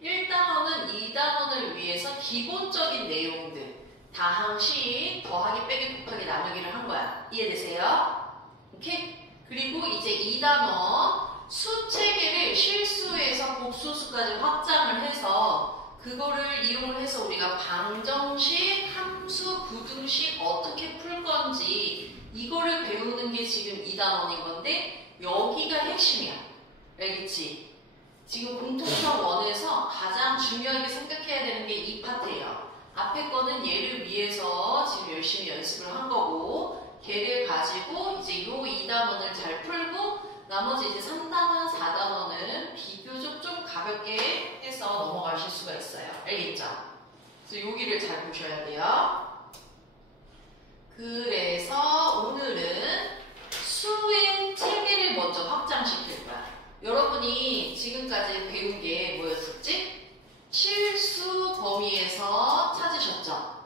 1단원은 2단원을 위해서 기본적인 내용들 다항식, 더하기, 빼기, 곱하기, 나누기를 한 거야. 이해되세요? 오케이? 그리고 이제 2단원 수 체계를 실수에서 복소수까지 확장을 해서 그거를 이용을 해서 우리가 방정식, 함수, 부등식 어떻게 풀 건지 이거를 배우는 게 지금 2단원인 건데 여기가 핵심이야. 알겠지? 지금 공통점 1에서 가장 중요하게 생각해야 되는 게 이 파트예요. 앞에 거는 얘를 위해서 지금 열심히 연습을 한 거고 걔를 가지고 이제 요 2단원을 잘 풀고 나머지 이제 3단원, 4단원은 비교적 좀 가볍게 해서 넘어가실 수가 있어요. 알겠죠? 그래서 여기를 잘 보셔야 돼요. 그래서 오늘은 수행 체계를 먼저 확장시킬 거야. 여러분이 지금까지 배운 게 뭐였었지? 실수 범위에서 찾으셨죠?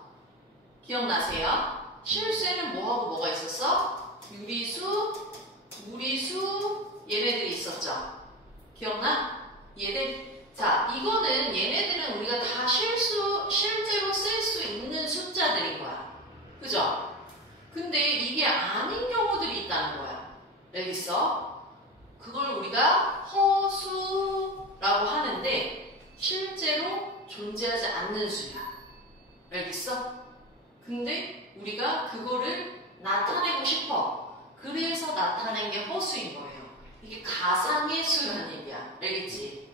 기억나세요? 실수에는 뭐하고 뭐가 있었어? 유리수, 무리수, 얘네들이 있었죠? 기억나? 얘네. 자, 이거는 얘네들은 우리가 다 실제로 쓸 수 있는 숫자들인 거야. 그죠? 근데 이게 아닌 경우들이 있다는 거야. 알겠어? 그걸 우리가 허수라고 하는데 실제로 존재하지 않는 수야. 알겠어? 근데 우리가 그거를 나타내고 싶어. 그래서 나타낸 게 허수인 거예요. 이게 가상의 수라는 얘기야. 알겠지?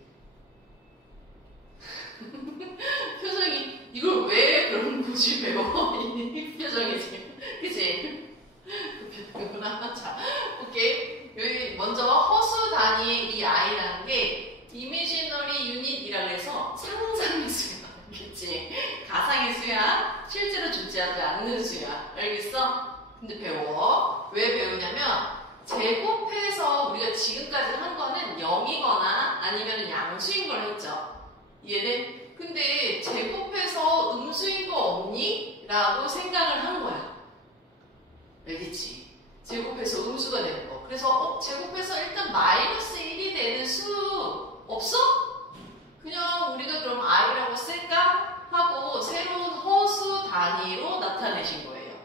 표정이 이걸 왜 그런 굳이 배워? 이 표정이 지금. 그치? 그 표정이구나. 자, 오케이. 여기 먼저 허수 단위의 이 i라는 게 이미지너리 유닛이라고 해서 상상의 수야. 알겠지? 가상의 수야. 실제로 존재하지 않는 수야. 알겠어? 근데 배워. 왜 배우냐면 제곱해서 우리가 지금까지 한 거는 0이거나 아니면 양수인 걸 했죠. 이해돼? 근데 제곱해서 음수인 거 없니? 라고 생각을 한 거야. 알겠지? 제곱해서 음수가 되는 거. 그래서 제곱해서 일단 마이너스 1이 되는 수 없어? 그냥 우리가 그럼 i라고 쓸까? 하고 새로운 허수 단위로 나타내신 거예요.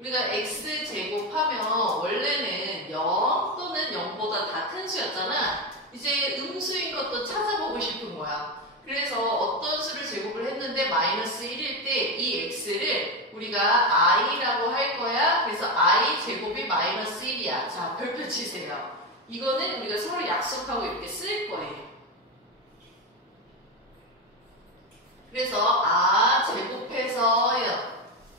우리가 x제곱하면 원래는 0 또는 0보다 다 큰 수였잖아. 이제 음수인 것도 찾아보고 싶은 거야. 그래서 어떤 수를 제곱을 했는데 마이너스 1일 때 이 x를 우리가 i라고 할 거야. 그래서 i 제곱이 마이너스 1이야. 자, 별표 치세요. 이거는 우리가 서로 약속하고 이렇게 쓸 거예요. 그래서 제곱해서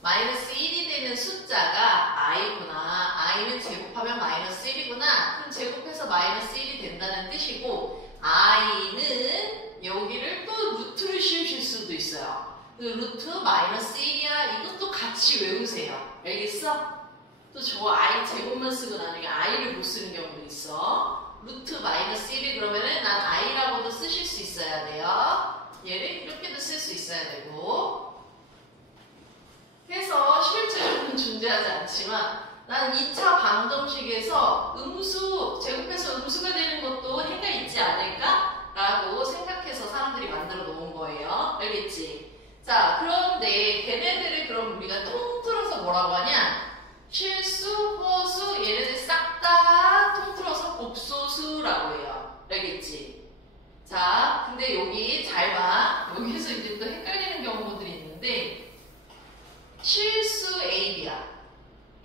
마이너스 1이 되는 숫자가 i구나. i는 제곱하면 마이너스 1이구나. 그럼 제곱해서 마이너스 1이 된다는 뜻이고 i는 여기를 또 루트를 씌우실 수도 있어요. 그 루트 마이너스 1이야. 이것도 같이 외우세요. 알겠어? 또 저 i 제곱만 쓰고 나중에 i를 못 쓰는 경우도 있어. 루트 마이너스 1이 그러면은 난 i라고도 쓰실 수 있어야 돼요. 얘를 이렇게도 쓸 수 있어야 되고. 해서 실제로는 존재하지 않지만 나는 2차 방정식에서 제곱해서 음수가 되는 것도 해가 있지 않을까? 라고 생각해서 사람들이 만들어 놓은 거예요. 알겠지? 자, 그런데 걔네들을 그럼 우리가 통틀어서 뭐라고 하냐? 실수, 허수, 얘네들 싹 다 통틀어서 복소수라고 해요. 알겠지? 자, 근데 여기 잘 봐. 여기서 이제 또 헷갈리는 경우들이 있는데 실수 A, B야.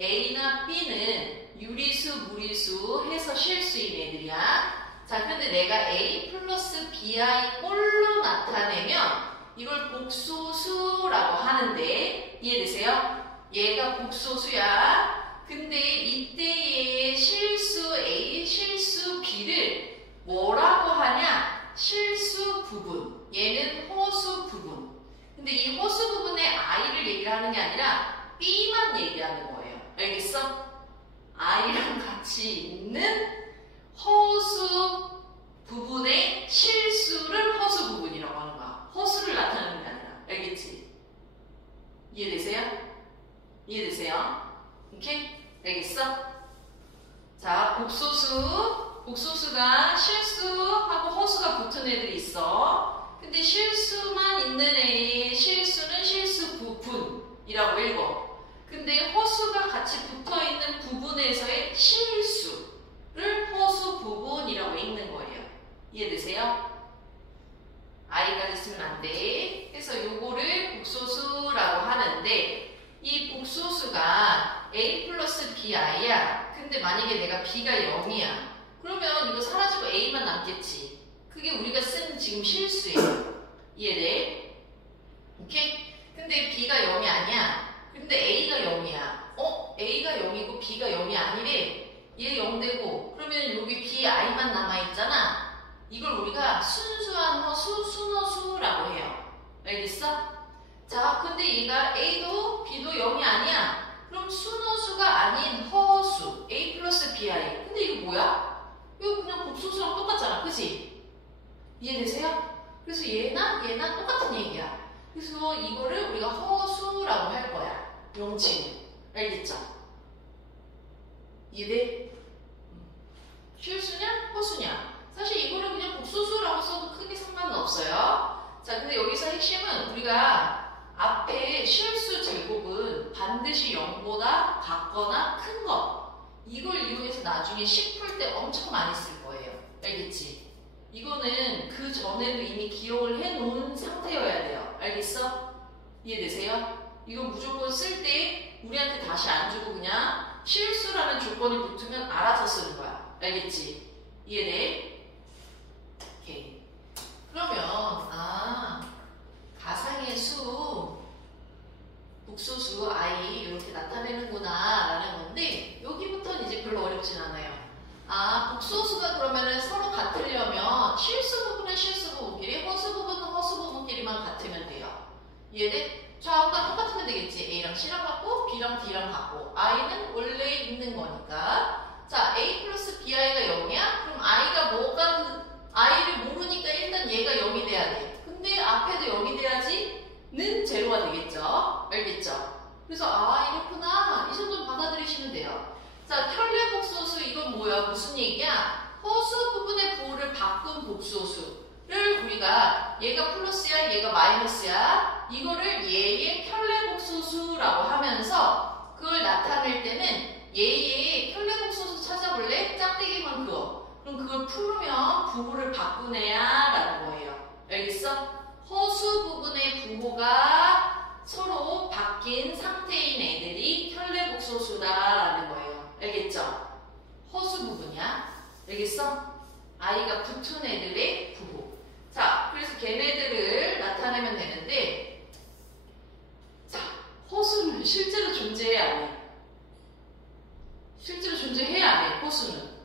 A나 B는 유리수, 무리수 해서 실수인 애들이야. 자, 근데 내가 A 플러스 BI 꼴로 나타내면 이걸 복소수라고 하는데 이해되세요? 얘가 복소수야. 근데 이때의 실수 A, 실수 B를 뭐라고 하냐? 실수 부분. 얘는 허수 부분. 근데 이 허수 부분의 i를 얘기를 하는 게 아니라 b만 얘기하는 거예요. 알겠어? i랑 같이 있는 허수 부분의 실수를 허수 부분이라고 하는 거야. 허수를 나타내는 게 아니라. 알겠지? 이해되세요? 이해되세요? 오케이? 알겠어? 자, 복소수 복소수가 실수하고 허수가 붙은 애들이 있어. 근데 실수만 있는 애의 실수는 실수 부분이라고 읽어. 근데 허수가 같이 붙어있는 부분에서의 실수를 허수 부분이라고 읽는 거예요. 이해되세요? I까지 쓰면 안 돼. 그래서 요거를 복소수라고 하는데 이 복소수가 A 플러스 BI야. 근데 만약에 내가 B가 0이야. 그러면 이거 사라지고 A만 남겠지. 그게 우리가 쓴 지금 실수예요. 이해돼? 오케이? 근데 B가 0이 아니야. 근데 A가 0이야. A가 0이고 B가 0이 아니래. 얘 0되고 그러면 여기 BI만 남아있잖아. 이걸 우리가 순수한 허수, 순허수라고 해요. 알겠어? 자, 근데 얘가 A도 B도 0이 아니야. 그럼 순허수가 아닌 허수, A 플러스 BI. 근데 이거 뭐야? 이거 그냥 복소수랑 똑같잖아. 그치? 이해되세요? 그래서 얘나 똑같은 얘기야. 그래서 이거를 우리가 허수라고 할 거야. 명칭. 알겠죠? 이해돼? 실수냐? 허수냐? 사실 이거를 그냥 복소수라고 써도 크게 상관은 없어요. 자, 근데 여기서 핵심은 우리가 앞에 실수 제곱은 반드시 0보다 작거나 큰 거. 이걸 이용해서 나중에 식 풀 때 엄청 많이 쓸 거예요. 알겠지? 이거는 그 전에도 이미 기억을 해놓은 상태여야 돼요. 알겠어? 이해되세요? 이거 무조건 쓸 때 우리한테 다시 안 주고 그냥 실수라는 조건이 붙으면 알아서 쓰는 거야. 알겠지? 이해돼? 오케이. 그러면 가상의 수 복소수 I 이렇게 나타내는구나 라는 건데 여기부터는 이제 별로 어렵진 않아요. 복소수가 그러면은 서로 같으려면 실수 부분은 실수 부분끼리 허수 부분은 허수 부분끼리만 같으면 돼요. 이해돼? 좌우가 똑같으면 되겠지. A랑 C랑 같고 B랑 D랑 같고 I는 원래 있는 거니까. 자, A 플러스 BI가 0이야? 그럼 I가 뭐가 I를 모르니까 일단 얘가 0이 돼야 돼. 근데 앞에도 0이 돼야지 는 제로가 되겠죠. 알겠죠? 그래서 이렇구나. 이 정도 받아들이시면 돼요. 자, 켤레 복소수 이건 뭐야? 무슨 얘기야? 허수 부분의 부호를 바꾼 복소수를 우리가 얘가 플러스야, 얘가 마이너스야. 이거를 얘의 켤레 복소수라고 하면서 그걸 나타낼 때는 얘의 켤레 복소수 찾아볼래? 짝대기만 그어. 그럼 그걸 풀면 부호를 바꾸네야 라는 거예요. 알겠어? 허수 부분의 부호가 서로 바뀐 상태인 애들이 켤레 복소수다 라는 거예요. 알겠죠? 허수 부분이야. 알겠어? I가 붙은 애들의 부호. 자, 그래서 걔네들을 나타내면 되는데 자, 허수는 실제로 존재해야 안 해? 실제로 존재해야 안 해, 허수는.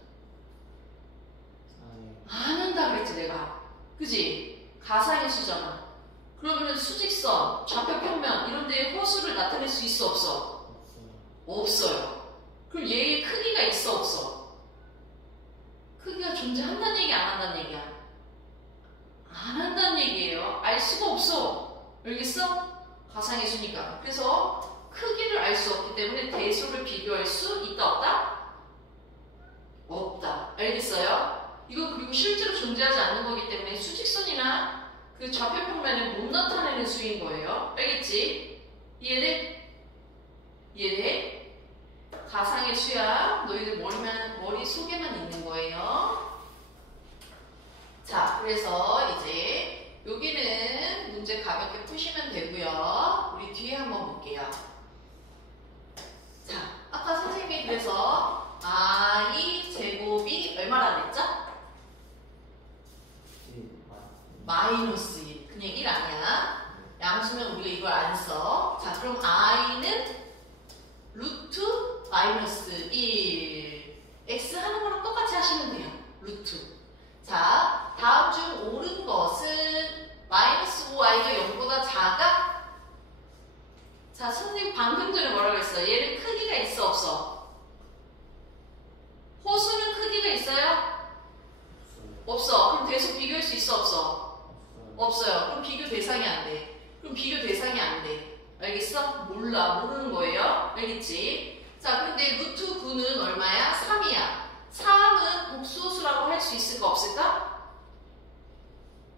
안 한다 그랬지 내가. 그지? 가상의 수잖아. 그러면 수직선, 좌표평면 이런 데에 허수를 나타낼 수 있어 없어? 없어요. 그럼 얘의 크기가 있어 없어? 크기가 존재한다는 얘기 안 한다는 얘기야? 안 한다는 얘기예요. 알 수가 없어. 알겠어? 가상의 수니까. 그래서 크기를 알 수 없기 때문에 대수를 비교할 수 있다 없다? 없다. 알겠어요? 이거 그리고 실제로 존재하지 않는 거기 때문에 수직선이나 그 좌표평면에 못 나타내는 수인 거예요. 알겠지? 이해돼? 이해돼? 가상의 수야. 너희들 머리 속에만 있는 거예요. 자, 그래서 이제 여기는 문제 가볍게 푸시면 되고요. 우리 뒤에 한번 볼게요. 자, 아까 선생님이 그래서 I 제곱이 얼마나 됐죠? 마이너스 1. 그냥 1 아니야. 양수면 우리가 이걸 안 써. 자, 그럼 I는 루트 마이너스 1. X 하는 거랑 똑같이 하시면 돼요. 루트. 자, 다음 중 옳은 것은 마이너스 5i가 0보다 작아? 자, 선생님 방금 전에 뭐라고 했어요? 얘는 크기가 있어 없어? 호수는 크기가 있어요? 없어. 그럼 대수 비교할 수 있어 없어? 없어요. 그럼 비교 대상이 안 돼. 그럼 비교 대상이 안 돼. 알겠어? 몰라. 모르는 거예요. 알겠지? 자, 근데 루트 9는 얼마야? 3이야. 3은 복소수라고 수 있을까 없을까?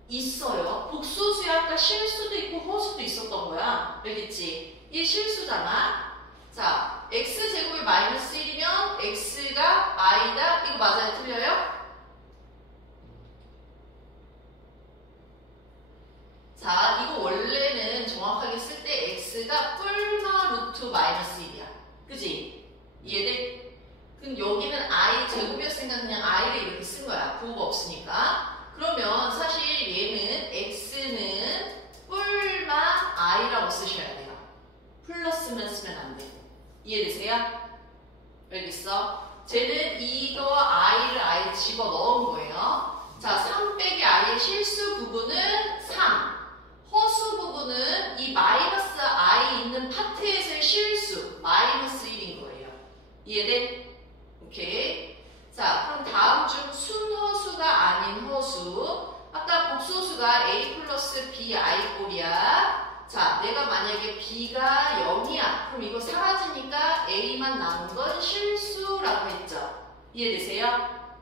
있어요. 복소수야. 아까 실수도 있고 허수도 있었던 거야. 알겠지? 이게 실수잖아. 자, x제곱이 마이너스 1이면 x가 i다. 이거 맞아요? 틀려요? 자, 이거 원래는 정확하게 쓸 때 x가 뿔마 루트 마이너스 1이야. 그지? 이해돼? 그럼 여기는 i 제곱이었으니까 그냥 i를 이렇게 쓴 거야. 부호가 없으니까. 그러면 사실 얘는 x는 뿔마 i라고 쓰셔야 돼요. 플러스만 쓰면 안 되고. 이해되세요? 알겠어? 쟤는 이거 i를 아예 집어 넣은 거예요. 자, 3 빼기 i의 실수 부분은 3. 허수 부분은 이 마이너스 i 있는 파트에서의 실수 마이너스 1인 거예요. 이해돼? 오케이. 자, 그럼 다음 중 순허수가 아닌 허수. 아까 복소수가 a 플러스 bi 꼴이야. 자, 내가 만약에 b가 0이야. 그럼 이거 사라지니까 a만 남은 건 실수라고 했죠. 이해되세요?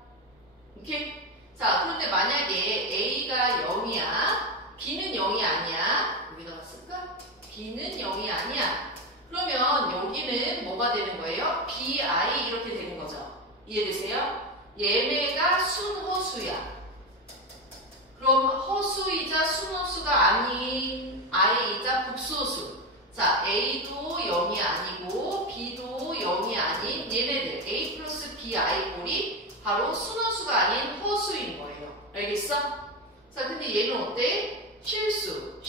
오케이? 자, 그런데 만약에 a가 0이야. b는 0이 아니야. 여기다가 쓸까? b는 0이 아니야. 그러면 여기는 뭐가 되는 거예요? bi 이렇게 되는 거죠. 이해되세요? 얘네가 순허수야. 그럼 허수이자 순허수가 아닌 i이자 복소수. 자, a도 0이 아니고 b도 0이 아닌 얘네들 a 플러스 bi 꼴이 바로 순허수가 아닌 허수인 거예요. 알겠어? 자, 근데 얘는 어때? 실수,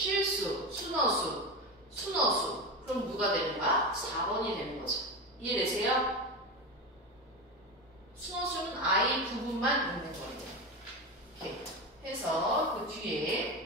순허수, 순허수. 그럼 누가 되는 거야? 4번이 되는 거죠. 이해되세요? 순허수는 i 부분만 있는 거예요. 이렇게 해서 그 뒤에